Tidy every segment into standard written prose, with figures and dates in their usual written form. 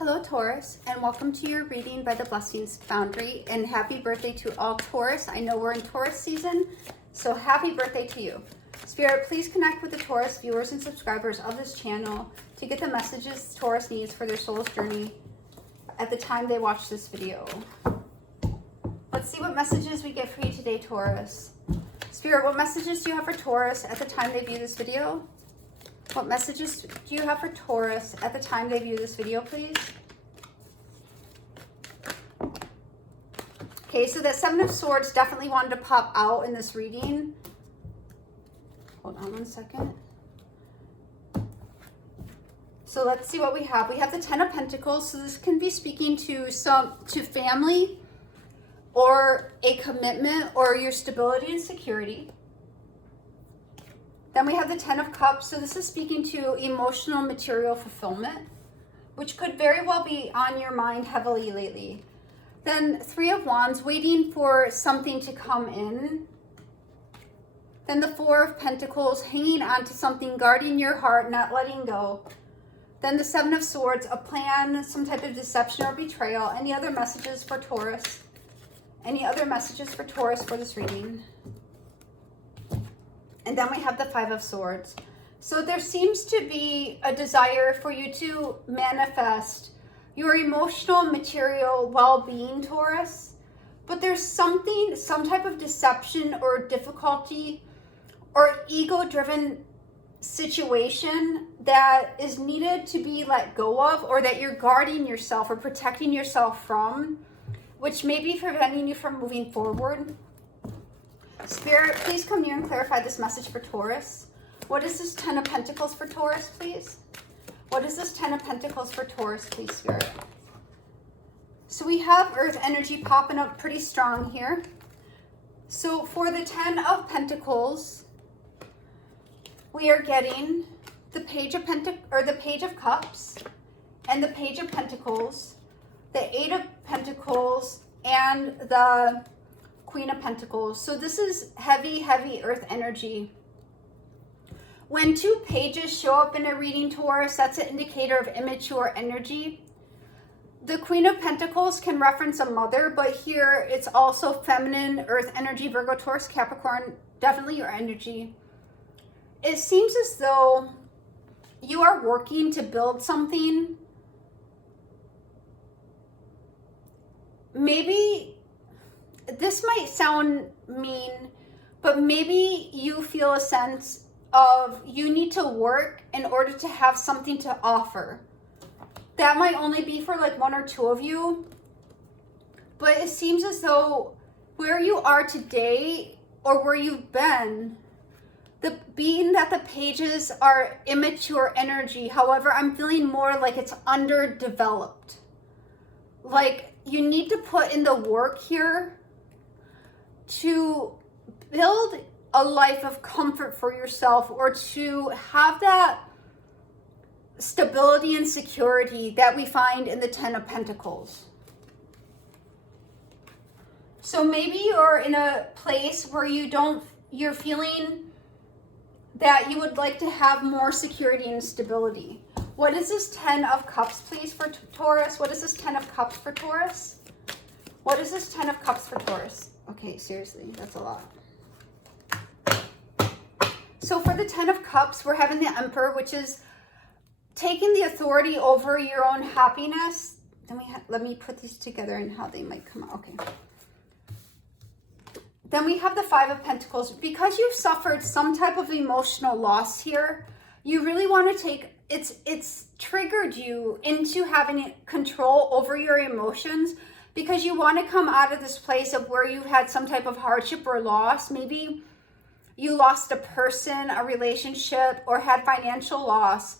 Hello Taurus, and welcome to your reading by the Blessings Foundry, and happy birthday to all Taurus. I know we're in Taurus season, so happy birthday to you. Spirit, please connect with the Taurus viewers and subscribers of this channel to get the messages Taurus needs for their soul's journey at the time they watch this video. Let's see what messages we get for you today, Taurus. Spirit, what messages do you have for Taurus at the time they view this video? What messages do you have for Taurus at the time they view this video, please? Okay, so that Seven of Swords definitely wanted to pop out in this reading. Hold on one second. So let's see what we have. We have the Ten of Pentacles. So this can be speaking to family or a commitment or your stability and security. Then we have the Ten of Cups. So this is speaking to emotional material fulfillment, which could very well be on your mind heavily lately. Then Three of Wands, waiting for something to come in. Then the Four of Pentacles, hanging on to something, guarding your heart, not letting go. Then the Seven of Swords, a plan, some type of deception or betrayal. Any other messages for Taurus? Any other messages for Taurus for this reading? And then we have the Five of Swords. So there seems to be a desire for you to manifest your emotional material well-being, Taurus. But there's some type of deception or difficulty or ego-driven situation that is needed to be let go of, or that you're guarding yourself or protecting yourself from, which may be preventing you from moving forward. Spirit, please come near and clarify this message for Taurus. What is this Ten of Pentacles for Taurus, please? What is this Ten of Pentacles for Taurus, please, Spirit? So we have Earth energy popping up pretty strong here. So for the Ten of Pentacles, we are getting the Page of Cups and the Page of Pentacles, the Eight of Pentacles, and the Queen of Pentacles. So this is heavy Earth energy. When two pages show up in a reading, Taurus, that's an indicator of immature energy. The Queen of Pentacles can reference a mother, but here it's also feminine, Earth energy, Virgo, Taurus, Capricorn, definitely your energy. It seems as though you are working to build something. Maybe this might sound mean, but maybe you feel a sense of you need to work in order to have something to offer. That might only be for like one or two of you, but it seems as though where you are today or where you've been, being that the pages are immature energy, however, I'm feeling more like it's underdeveloped. Like you need to put in the work here to build a life of comfort for yourself, or to have that stability and security that we find in the Ten of Pentacles. So maybe you're in a place where you're feeling that you would like to have more security and stability. What is this Ten of Cups, please, for Taurus? What is this Ten of Cups for Taurus? What is this Ten of Cups for Taurus? Okay, seriously, that's a lot. So for the Ten of Cups, we're having the Emperor, which is taking the authority over your own happiness. Then let me put these together and how they might come out. Okay. Then we have the Five of Pentacles. Because you've suffered some type of emotional loss here, you really want to take, it's triggered you into having control over your emotions, because you want to come out of this place of where you had some type of hardship or loss. Maybe you lost a person, a relationship, or had financial loss,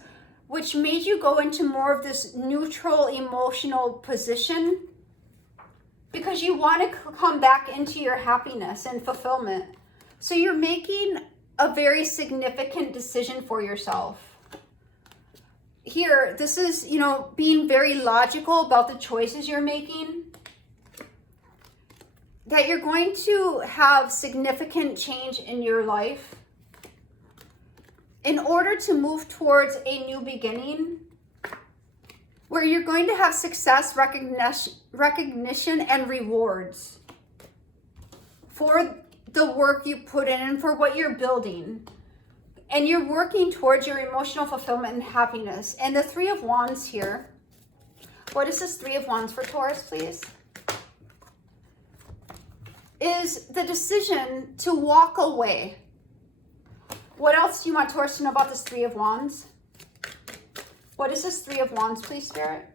which made you go into more of this neutral emotional position, because you want to come back into your happiness and fulfillment. So you're making a very significant decision for yourself. Here, this is, being very logical about the choices you're making. That you're going to have significant change in your life. In order to move towards a new beginning, where you're going to have success, recognition, and rewards for the work you put in and for what you're building. And you're working towards your emotional fulfillment and happiness. And the Three of Wands here, what is this Three of Wands for Taurus, please? Is the decision to walk away. What else do you want Taurus to know about this Three of Wands? What is this Three of Wands, please, Spirit?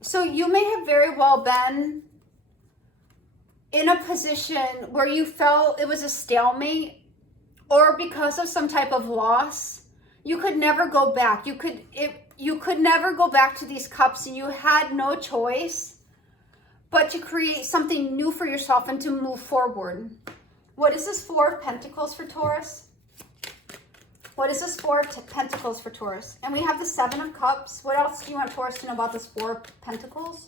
So you may have very well been in a position where you felt it was a stalemate, or because of some type of loss, you could never go back. You could never go back to these cups, and you had no choice but to create something new for yourself and to move forward. What is this Four of Pentacles for Taurus? What is this Four of Pentacles for Taurus? And we have the Seven of Cups. What else do you want Taurus to know about this Four of Pentacles?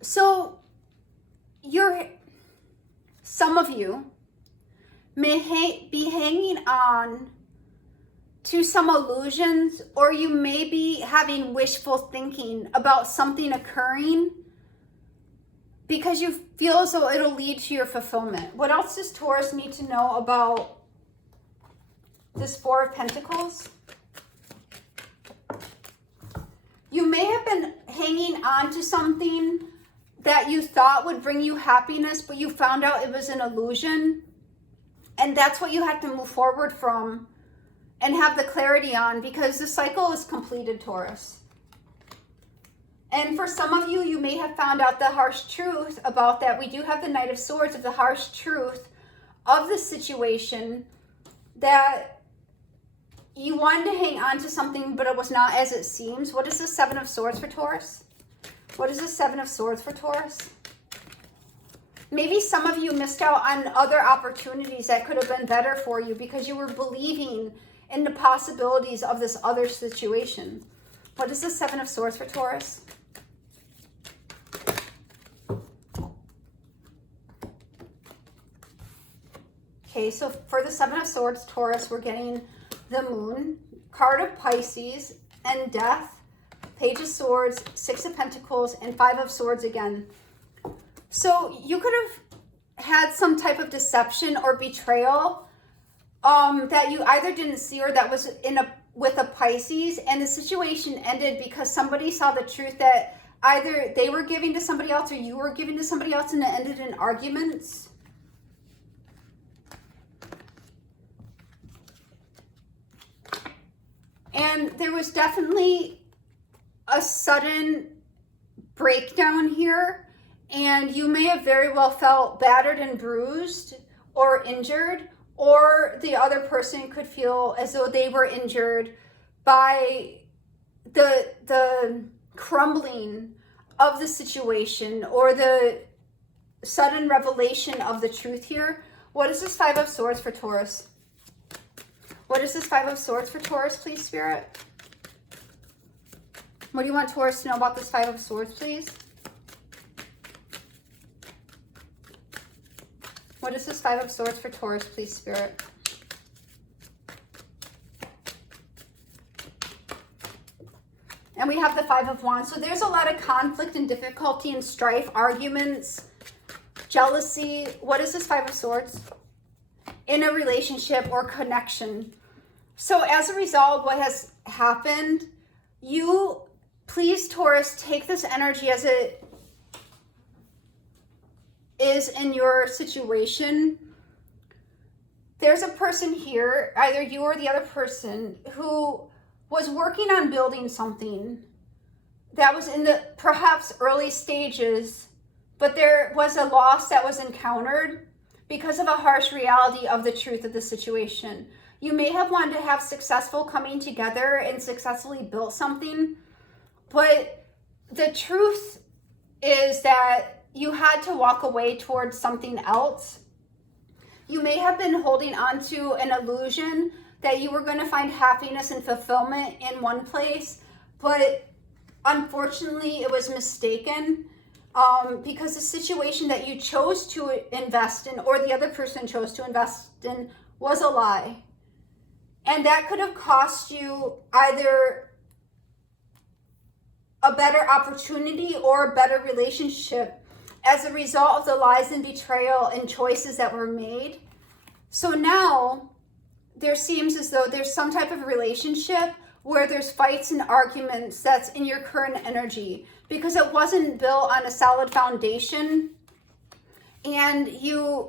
So some of you may be hanging on to some illusions, or you may be having wishful thinking about something occurring because you feel as though it'll lead to your fulfillment. What else does Taurus need to know about this Four of Pentacles? You may have been hanging on to something that you thought would bring you happiness, but you found out it was an illusion. And that's what you have to move forward from and have the clarity on, because the cycle is completed, Taurus. And for some of you, you may have found out the harsh truth about that. We do have the Knight of Swords, of the harsh truth of the situation, that you wanted to hang on to something, but it was not as it seems. What is the Seven of Swords for Taurus? What is the Seven of Swords for Taurus? Maybe some of you missed out on other opportunities that could have been better for you because you were believing in the possibilities of this other situation. What is the Seven of Swords for Taurus? Okay, so for the Seven of Swords, Taurus, we're getting the Moon, card of Pisces, and Death, Page of Swords, Six of Pentacles, and Five of Swords again. So you could have had some type of deception or betrayal that you either didn't see, or that was with a Pisces, and the situation ended because somebody saw the truth that either they were giving to somebody else or you were giving to somebody else, and it ended in arguments. And there was definitely a sudden breakdown here, and you may have very well felt battered and bruised or injured, or the other person could feel as though they were injured by the crumbling of the situation or the sudden revelation of the truth here. What is this Five of Swords for Taurus? What is this Five of Swords for Taurus, please, Spirit? What do you want Taurus to know about this Five of Swords, please? What is this Five of Swords for Taurus, please, Spirit? And we have the Five of Wands. So there's a lot of conflict and difficulty and strife, arguments, jealousy. What is this Five of Swords? In a relationship or connection. So as a result, what has happened, you, please, Taurus, take this energy as it is in your situation. There's a person here, either you or the other person, who was working on building something that was in the perhaps early stages, but there was a loss that was encountered because of a harsh reality of the truth of the situation. You may have wanted to have successful coming together and successfully built something, but the truth is that you had to walk away towards something else. You may have been holding on to an illusion that you were going to find happiness and fulfillment in one place, but unfortunately it was mistaken. Because the situation that you chose to invest in, or the other person chose to invest in, was a lie. And that could have cost you either a better opportunity or a better relationship as a result of the lies and betrayal and choices that were made. So now there seems as though there's some type of relationship where there's fights and arguments that's in your current energy because it wasn't built on a solid foundation, and you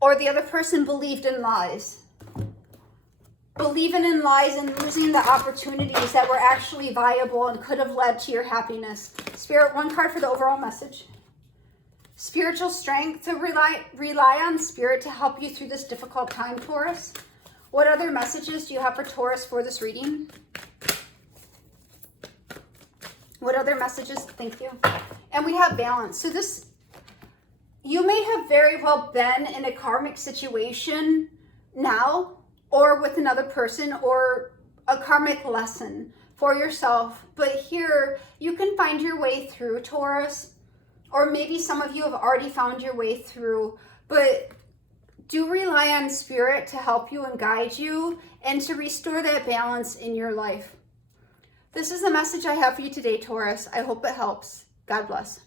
or the other person believed in lies. Believing in lies and losing the opportunities that were actually viable and could have led to your happiness. Spirit, one card for the overall message. Spiritual strength, to rely on Spirit to help you through this difficult time, Taurus. What other messages do you have for Taurus for this reading? What other messages? Thank you. And we have balance. So this, you may have very well been in a karmic situation now, or with another person, or a karmic lesson for yourself. But here, you can find your way through, Taurus. Or maybe some of you have already found your way through. But do rely on Spirit to help you and guide you and to restore that balance in your life. This is the message I have for you today, Taurus. I hope it helps. God bless.